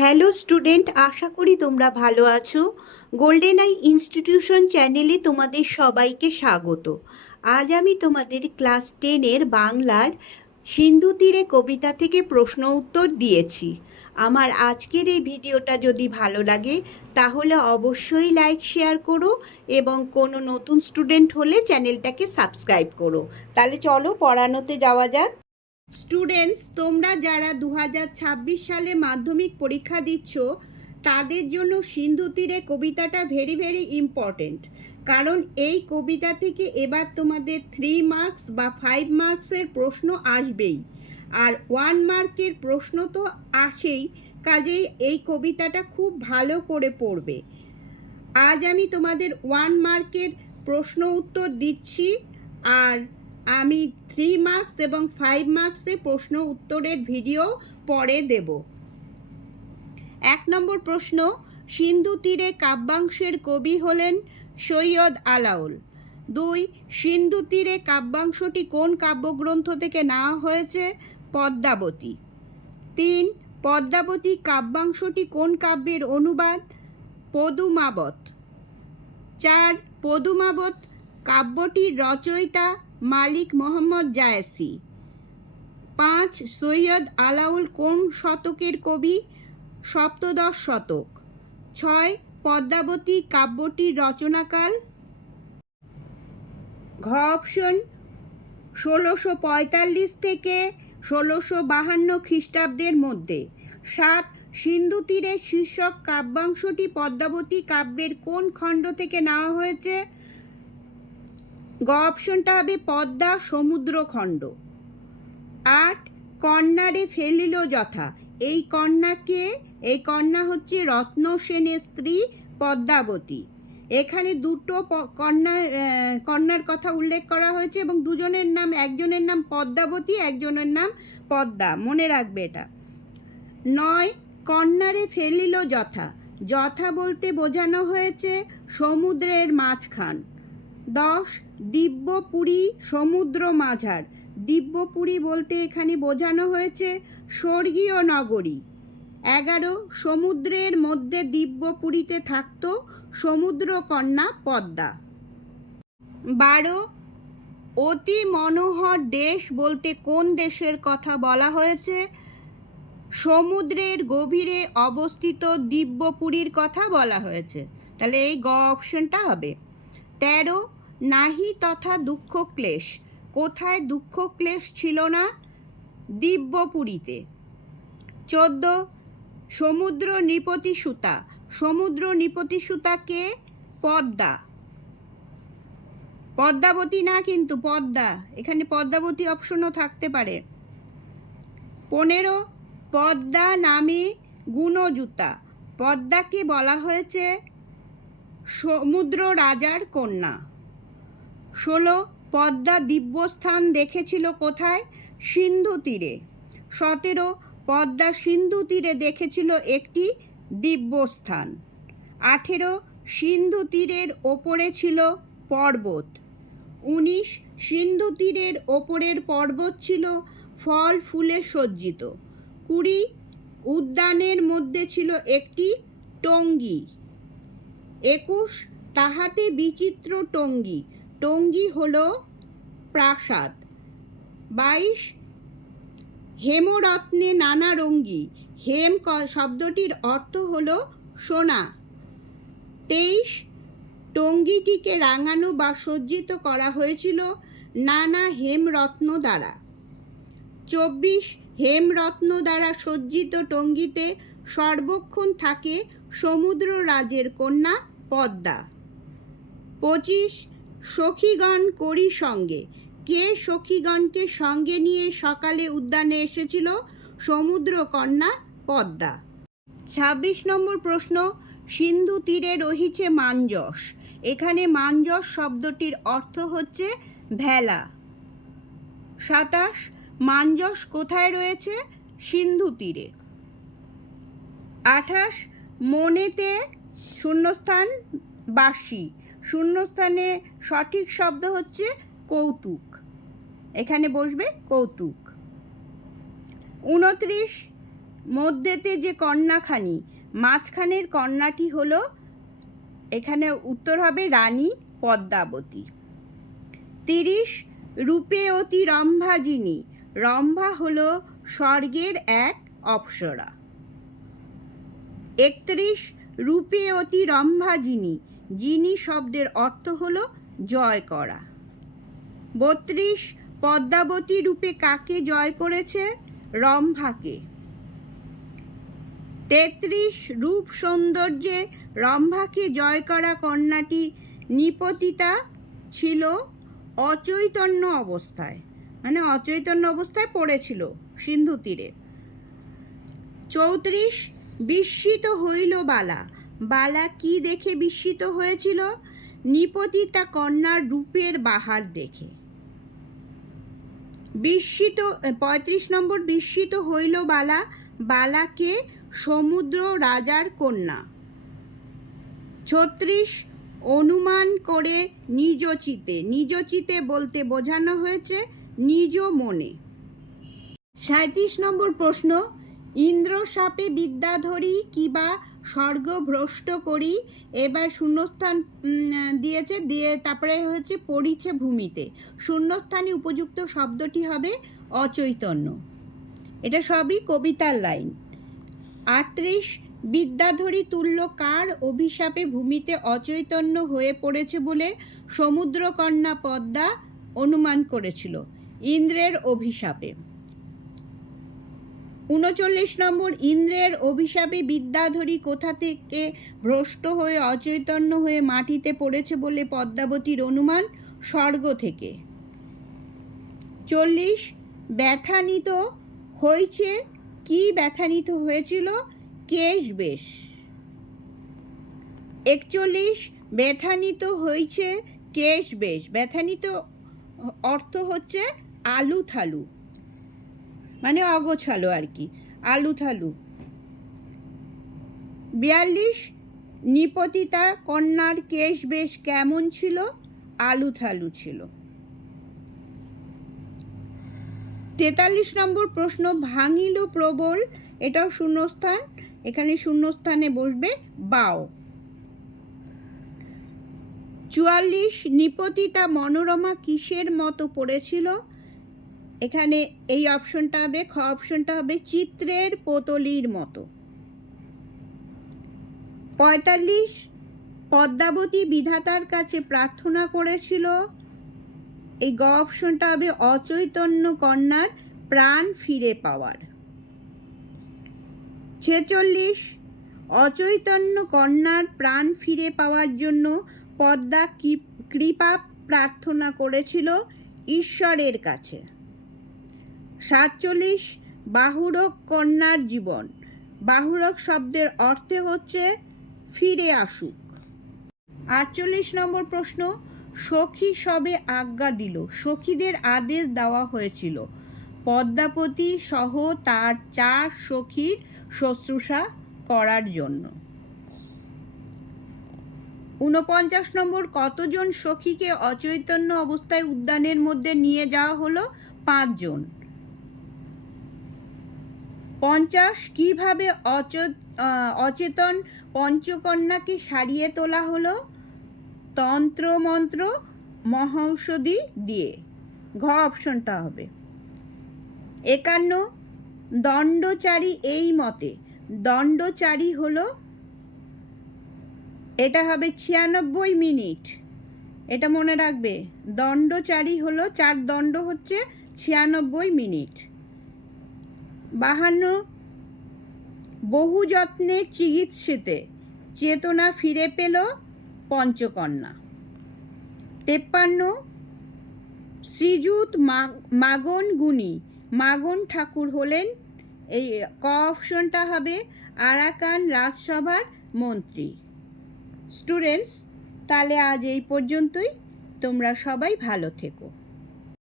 Hello student, আশা করি তোমরা ভালো আছো। গোল্ডেন আই ইনস্টিটিউশন চ্যানেলে তোমাদের সবাইকে স্বাগত। আজ আমি তোমাদের ক্লাস 10-এর বাংলার সিন্ধু তীরে কবিতা থেকে প্রশ্ন উত্তর দিয়েছি। আমার আজকের এই ভিডিওটা যদি ভালো লাগে তাহলে অবশ্যই লাইক শেয়ার করো এবং কোনো নতুন স্টুডেন্ট হলে চ্যানেলটাকে সাবস্ক্রাইব করো। তাহলে চলো পড়ানোতে যাওয়া যাক। স্টুডেন্টস, তোমরা যারা 2026 সালে মাধ্যমিক পরীক্ষা দিচ্ছ তাদের জন্য সিন্ধু তীরে কবিতাটা ভেরি ইম্পর্টেন্ট, কারণ এই কবিতা থেকে এবার তোমাদের 3 মার্কস বা 5 মার্কসের প্রশ্ন আসবেই, আর 1 মার্কের প্রশ্ন তো আসেই। কাজেই এই কবিতাটা খুব ভালো করে পড়বে। আজ আমি তোমাদের 1 মার্কের প্রশ্ন উত্তর দিচ্ছি, আর আমি 3 মার্কস এবং 5 মার্কসের প্রশ্ন উত্তরের ভিডিও পরে দেব। 1 নম্বর প্রশ্ন, সিন্ধু তীরে কাব্যাংশের কবি হলেন সৈয়দ আলাওল। 2, সিন্ধু তীরে কাব্যাংশটি কোন কাব্যগ্রন্থ থেকে নেওয়া হয়েছে? পদ্মাবতী। 3, পদ্মাবতী কাব্যাংশটি কোন কাব্যের অনুবাদ? পদুমাবত। 4, পদুমাবত কাব্যটির রচয়িতা মালিক মোহাম্মদ জায়েসি। 5, সৈয়দ আলাওল কোন শতকের কবি? সপ্তদশ শতক। 6, পদ্মাবতী কাব্যটির রচনাকাল? ঘ অপশন 1645 থেকে 1652 খ্রিস্টাব্দের মধ্যে। 7, সিন্ধু তীরে শীর্ষক কাব্যাংশটি পদ্মাবতী কাব্যের কোন খণ্ড থেকে নেওয়া হয়েছে? গ অপশনটা হবে পদ্মা সমুদ্র খণ্ড। 8, কন্যারে ফেলিল যথা। এই কন্যাকে, এই কন্যা হচ্ছে রত্ন সেনের স্ত্রী পদ্মাবতী। এখানে দুটো কন্যার কথা উল্লেখ করা হয়েছে এবং দুজনের নাম, একজনের নাম পদ্মাবতী, একজনের নাম পদ্মা, মনে রাখবে এটা। 9, কন্যারে ফেলিল যথা। যথা বলতে বোঝানো হয়েছে সমুদ্রের মাঝখান। 10, দিব্যপুরী সমুদ্র মাঝার। দিব্যপুরী বলতে এখানে বোঝানো হয়েছে স্বর্গীয় নগরী। 11, সমুদ্রের মধ্যে দিব্যপুরীতে থাকত সমুদ্র কন্যা পদ্মা। 12, অতি মনোহর দেশ বলতে কোন দেশের কথা বলা হয়েছে? সমুদ্রের গভীরে অবস্থিত দিব্যপুরীর কথা বলা হয়েছে। তাহলে এই গ অপশনটা হবে। 13, নাহি তথা দুঃখ ক্লেশ। কোথায় দুঃখ ক্লেশ ছিল না? দিব্যপুরীতে। 14, সমুদ্র নৃপতি সুতা। সমুদ্র নৃপতি সুতা কে? পদ্মা। পদ্মাবতী না, কিন্তু পদ্মা, এখানে পদ্মাবতী অপশনও থাকতে পারে। 15, পদ্মা নামে গুণজুতা। পদ্মাকে বলা হয়েছে সমুদ্র রাজার কন্যা। 16, পদ্মা দিব্যস্থান দেখেছিল কোথায়? সিন্ধু তীরে। 17, পদ্মা সিন্ধু তীরে দেখেছিল একটি দিব্যস্থান। 18, সিন্ধু তীরের ওপরে ছিল পর্বত। 19, সিন্ধু তীরের ওপরের পর্বত ছিল ফল ফুলে সজ্জিত। 20, উদ্যানের মধ্যে ছিল একটি টঙ্গী। 21, তাহাতে বিচিত্র টঙ্গী। টঙ্গী হলো প্রাসাদ। 22, হেমরত্নে নানা রঙ্গী। হেম শব্দটির অর্থ হলো সোনা। 23, টঙ্গীটিকে রাঙানো বা সজ্জিত করা হয়েছিল নানা হেমরত্ন দ্বারা। 24, হেমরত্ন দ্বারা সজ্জিত টঙ্গীতে সর্বক্ষণ থাকে সমুদ্র রাজের কন্যা পদ্মা। 25, সখীগণ করি সঙ্গে। কে সখীগণকে সঙ্গে নিয়ে সকালে উদ্যানে এসেছিল? সমুদ্র কন্যা পদ্মা। 26 নম্বর প্রশ্ন, সিন্ধু তীরে রহিছে মাঞ্জস। এখানে মাঞ্জস শব্দটির অর্থ হচ্ছে ভেলা। 27, মাঞ্জস কোথায় রয়েছে? সিন্ধু তীরে। 28, মনেতে শূন্যস্থান বাসি। শূন্যস্থানে সঠিক শব্দ হচ্ছে কৌতুক, এখানে বসবে কৌতুক। 29, মধ্যেতে যে কন্যাখানি, মাঝখানের কন্যাটি হলো, এখানে উত্তর হবে রানী পদ্মাবতী। 30 রূপে অতি রম্ভা যিনি, রম্ভা হলো স্বর্গের এক অপ্সরা। 31 রূপে অতি রম্ভা যিনি, যিনি শব্দের অর্থ হলো জয় করা। 32 পদ্মাবতী রূপে কাকে জয় করেছে? রম্ভাকে। 33 রূপ সৌন্দর্যে রম্ভাকে জয় করা কন্যাটি নিপতিতা ছিল অচৈতন্য অবস্থায়, মানে অচৈতন্য অবস্থায় পড়েছিল সিন্ধু তীরে। 34 বিস্মিত হইল বালা, বালা কি দেখে বিস্মিত হয়েছিল? নিপতিতা কন্যার রূপের বাহার দেখে। 35 নম্বর, বিস্মিত হইল বালা, বালাকে সমুদ্র রাজার কন্যা। 36 অনুমান করে নিজ চিতে, নিজ চিতে বলতে বোঝানো হয়েছে নিজ মনে। 37 নম্বর প্রশ্ন, ইন্দ্র শাপে বিদ্যাধরী কিবা স্বর্গভ্রষ্ট করি, এবার শূন্যস্থান দিয়েছে, দিয়ে তারপরে হচ্ছে পড়িছে ভূমিতে, শূন্যস্থানে উপযুক্ত শব্দটি হবে অচৈতন্য। এটা সবই কবিতার লাইন। 38 বিদ্যাধরী তুল্য কার অভিশাপে ভূমিতে অচৈতন্য হয়ে পড়েছে বলে সমুদ্রকন্যা পদ্মা অনুমান করেছিল? ইন্দ্রের অভিশাপে। 39 নম্বর, ইন্দ্রের অভিশাপে বিদ্যাধরী কোথা থেকে ভ্রষ্ট হয়ে অচৈতন্য হয়ে মাটিতে পড়েছে বলে পদ্মাবতীর অনুমান? স্বর্গ থেকে। 40 ব্যথানিত হয়েছে, কি ব্যথানিত হয়েছিল? কেশবেশ। 41 ব্যথানিত হয়েছে কেশবেশ, ব্যথানিত অর্থ হচ্ছে আলু থালু, মানে অগোছালো আর কি, আলু থালু। 42 নিপতিতা কন্যার কেশবেশ কেমন ছিল? আলু থালু ছিল। 43 নম্বর প্রশ্ন, ভাঙিল প্রবল, এটাও শূন্যস্থান, এখানে শূন্যস্থানে বসবে বাও। 44 নিপতিতা মনোরমা কিসের মতো পড়েছিল? এখানে এই অপশনটা হবে, খ অপশনটা হবে চিত্রের পুতলির মতো। 45 পদ্মাবতী বিধাতার কাছে প্রার্থনা করেছিল, এই গ অপশনটা হবে অচৈতন্য কন্যার প্রাণ ফিরে পাওয়ার। 46 অচৈতন্য কন্যার প্রাণ ফিরে পাওয়ার জন্য পদ্মা কৃপা প্রার্থনা করেছিল ঈশ্বরের কাছে। 47 বাহুরক কন্যার জীবন, বাহুরক শব্দের অর্থ হচ্ছে ফিরে আসুক। 48 নম্বর প্রশ্ন, সখী সবে আজ্ঞা দিল, সখীদের আদেশ দেওয়া হয়েছিল পদ্মাবতী সহ তার 4 সখীর শুশ্রূষা করার জন্য। 49 নম্বর, কতজন সখীকে অচৈতন্য অবস্থায় উদ্যানের মধ্যে নিয়ে যাওয়া হলো? 5 জন। 50 কিভাবে অচেতন পঞ্চকন্যাকে সারিয়ে তোলা হলো? তন্ত্র মন্ত্র মহৌষধি দিয়ে, ঘ অপশনটা হবে। 51 দণ্ডচারী এই মতে, দণ্ডচারী হলো, এটা হবে 96 মিনিট, এটা মনে রাখবে, দণ্ডচারী হলো 4 দণ্ড হচ্ছে 96 মিনিট। 52 বহু যত্নে চিকিৎসিতে চেতনা ফিরে পেল পঞ্চকন্যা। 53 শ্রীযুত মাগন গুণী, মাগন ঠাকুর হলেন, এই ক অপশনটা হবে আরাকান রাজসভার মন্ত্রী। স্টুডেন্টস, তাহলে আজ এই পর্যন্তই, তোমরা সবাই ভালো থেকো।